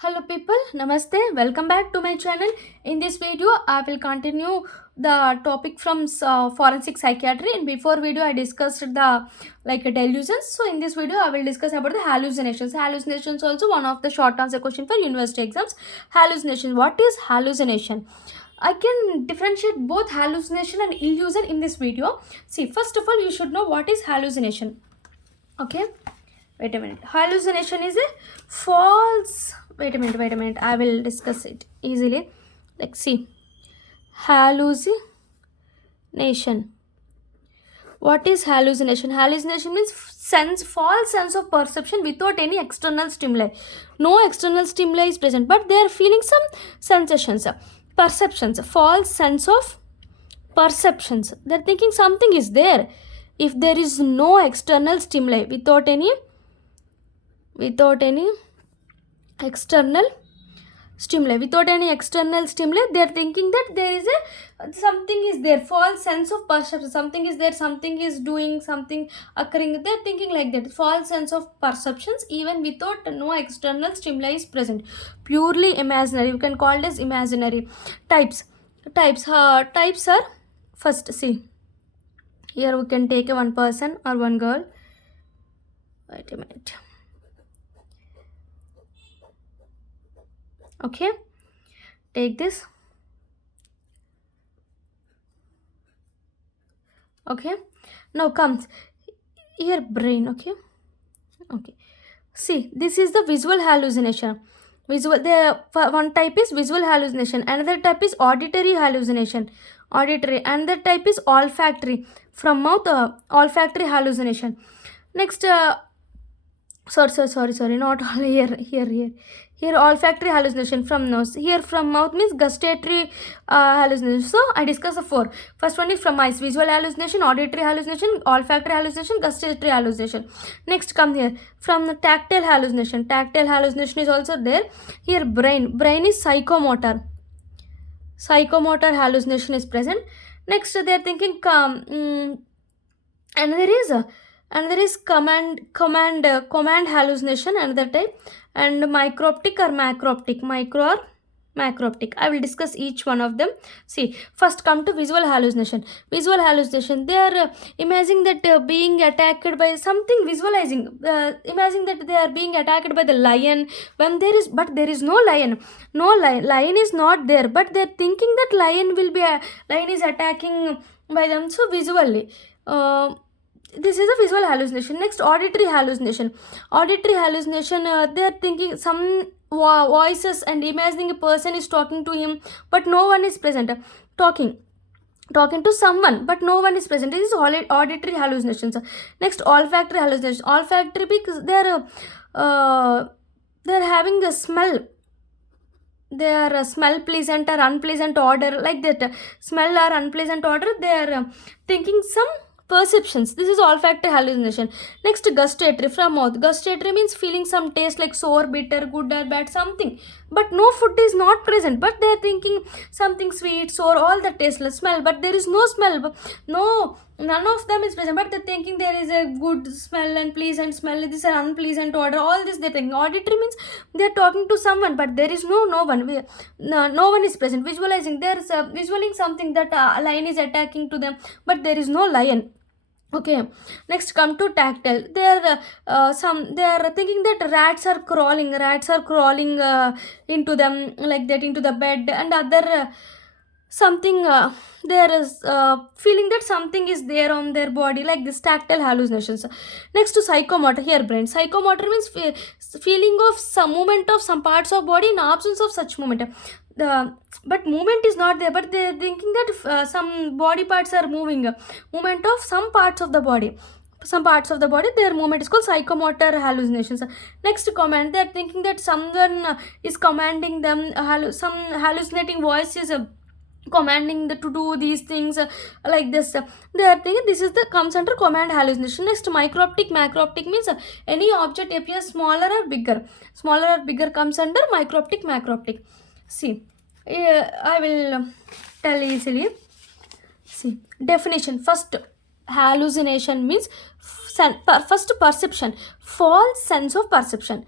Hello people, namaste, welcome back to my channel. In this video I will continue the topic from forensic psychiatry. In before video I discussed the delusions. So in this video I will discuss about the hallucinations. Hallucinations also one of the short answer question for university exams. Hallucination, what is hallucination? I can differentiate both hallucination and illusion in this video. See, first of all you should know what is hallucination. Okay, wait a minute. Hallucination is a false. Wait a minute. I will discuss it easily. See, hallucination. What is hallucination? Hallucination means false sense of perception without any external stimuli. No external stimuli is present, but they are feeling some sensations, perceptions, false sense of perceptions. They're thinking something is there. If there is no external stimuli, without any external stimuli, they are thinking that there is a something is there, false sense of perception, something is there, something is doing, something occurring. They are thinking like that, false sense of perceptions even without no external stimuli is present, purely imaginary. You can call it as imaginary. Types are, first see, here we can take a one person or one girl. Wait a minute. Okay, take this. Okay, now comes here brain. Okay, see, this is the visual hallucination. One type is visual hallucination, another type is auditory hallucination. Another type is olfactory, from mouth, olfactory hallucination. Next, sorry, not all. Here olfactory hallucination from nose. Here from mouth means gustatory hallucination. So I discuss the four. First one is from eyes, visual hallucination, auditory hallucination, olfactory hallucination, gustatory hallucination. Next come here from the tactile hallucination. Tactile hallucination is also there. Here brain is psychomotor hallucination is present. Next they are thinking another is command hallucination, another type, and microptic or macroptic. I will discuss each one of them. See, first come to visual hallucination. They are imagining that being attacked by something, visualizing, imagining that they are being attacked by the lion, when there is no lion. Lion is not there, but they are thinking that lion is attacking by them. So visually, this is a visual hallucination. Next, auditory hallucination. They are thinking some voices and imagining a person is talking to him, but no one is present. Talking to someone, but no one is present. This is auditory hallucinations. Next, olfactory hallucination. Olfactory because they are having a smell. They are smell pleasant or unpleasant odor, like that. Smell or unpleasant odor. They are thinking some perceptions. This is olfactory hallucination. Next, gustatory from mouth. Gustatory means feeling some taste like sour, bitter, good or bad, something, but no food is not present, but they are thinking something sweet, sour, all the tasteless. Smell, but there is no smell, none of them is present, but they're thinking there is a good smell and pleasant smell, this is an unpleasant odor, all this they're thinking. Auditory means they're talking to someone, but there is no one. No one is present. Visualizing, there's visualizing something that a lion is attacking to them, but there is no lion. Okay, next come to tactile. They are thinking that rats are crawling into them, like that, into the bed, and other something, there is feeling that something is there on their body, like this tactile hallucinations. Next to psychomotor, here brain. Psychomotor means feeling of some movement of some parts of body in absence of such movement. But movement is not there, but they are thinking that some body parts are moving. Movement of some parts of the body, their movement is called psychomotor hallucinations. Next, command. They are thinking that someone is commanding them. Some hallucinating voice is commanding to do these things, like this. They are thinking this is the comes under command hallucination. Next, microptic. Macroptic means any object appears smaller or bigger comes under microptic, macroptic. See, I will tell easily. See, definition. First, hallucination means first perception, false sense of perception.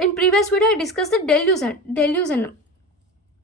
In previous video I discussed the delusion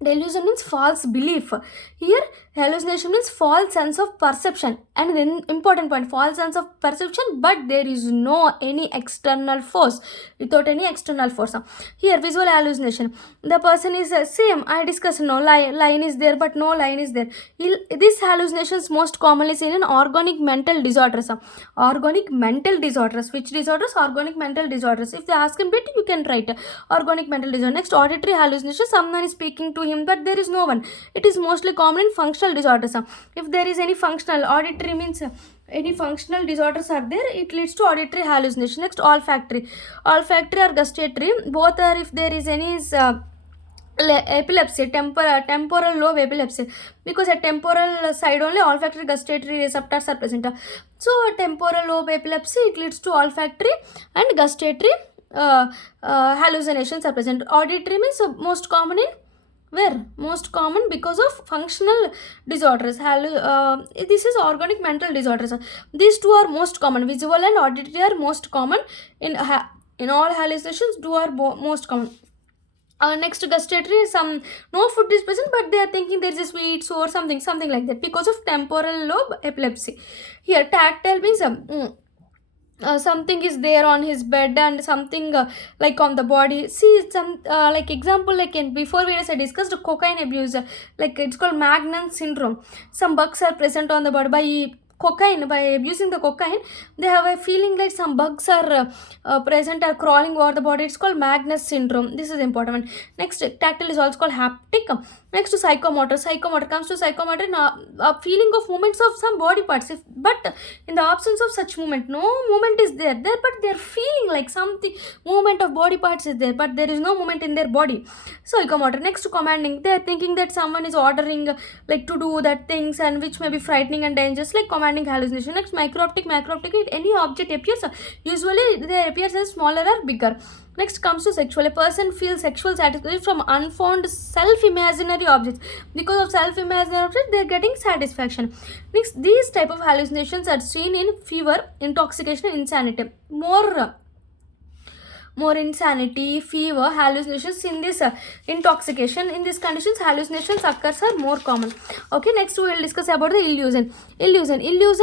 means false belief. Here hallucination means false sense of perception, and then important point, false sense of perception but there is no any external force, without any external force. Here visual hallucination, the person is same I discussed, no line is there but no line is there. This hallucination is most commonly seen in organic mental disorders. Organic mental disorders, which disorders? Organic mental disorders. If they ask a bit you can write organic mental disorder. Next, auditory hallucination, someone is speaking to him but there is no one. It is mostly common in functional disorders. If there is any functional, auditory means any functional disorders are there, it leads to auditory hallucination. Next, olfactory or gustatory, both are if there is any epilepsy, temporal lobe epilepsy, because at temporal side only olfactory gustatory receptors are present. So temporal lobe epilepsy, it leads to olfactory and gustatory hallucinations are present. Auditory means most common in where? Most common because of functional disorders. This is organic mental disorders. These two are most common. Visual and auditory are most common in all hallucinations. Two are most common. Next, gustatory, some no food is present but they are thinking there is a sweet or something like that, because of temporal lobe epilepsy. Here tactile means something is there on his bed and something like on the body. See some like example, like in before videos I discussed cocaine abuse, like it's called Magnan syndrome. Some bugs are present on the body by abusing the cocaine. They have a feeling like some bugs are present or crawling over the body. It's called Magnus syndrome. This is important one. Next, tactile is also called haptic. Next to psychomotor comes to psychomotor, a feeling of movements of some body parts. But in the absence of such movement, no movement is there, but they are feeling like something movement of body parts is there, but there is no movement in their body. Psychomotor. Next to commanding, they are thinking that someone is ordering like to do that things, and which may be frightening and dangerous, like commanding hallucination. Next, microptic, any object appears, usually they appears as smaller or bigger. Next comes to sexual. A person feels sexual satisfaction from unfound self-imaginary objects. Because of self-imaginary objects, they are getting satisfaction. Next, these type of hallucinations are seen in fever, intoxication, and insanity. More insanity, fever, hallucinations in this intoxication. In these conditions, hallucinations occurs are more common. Okay, next we will discuss about the illusion. Illusion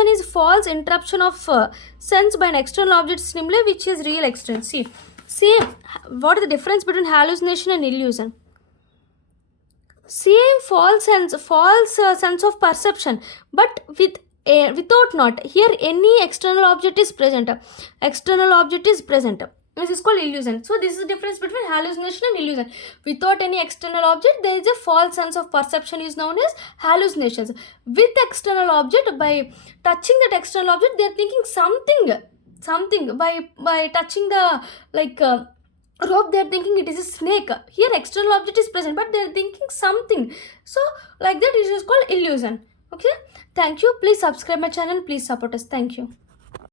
is false interruption of sense by an external object stimuli which is real external. See, same. What is the difference between hallucination and illusion? Same false sense of perception, but without not. Here any external object is present. This is called illusion. So this is the difference between hallucination and illusion. Without any external object, there is a false sense of perception is known as hallucinations. With external object, by touching that external object, they are thinking something by touching the rope, they are thinking it is a snake. Here external object is present but they are thinking something. So like that, it is called illusion. Okay, thank you. Please subscribe my channel. Please support us. Thank you.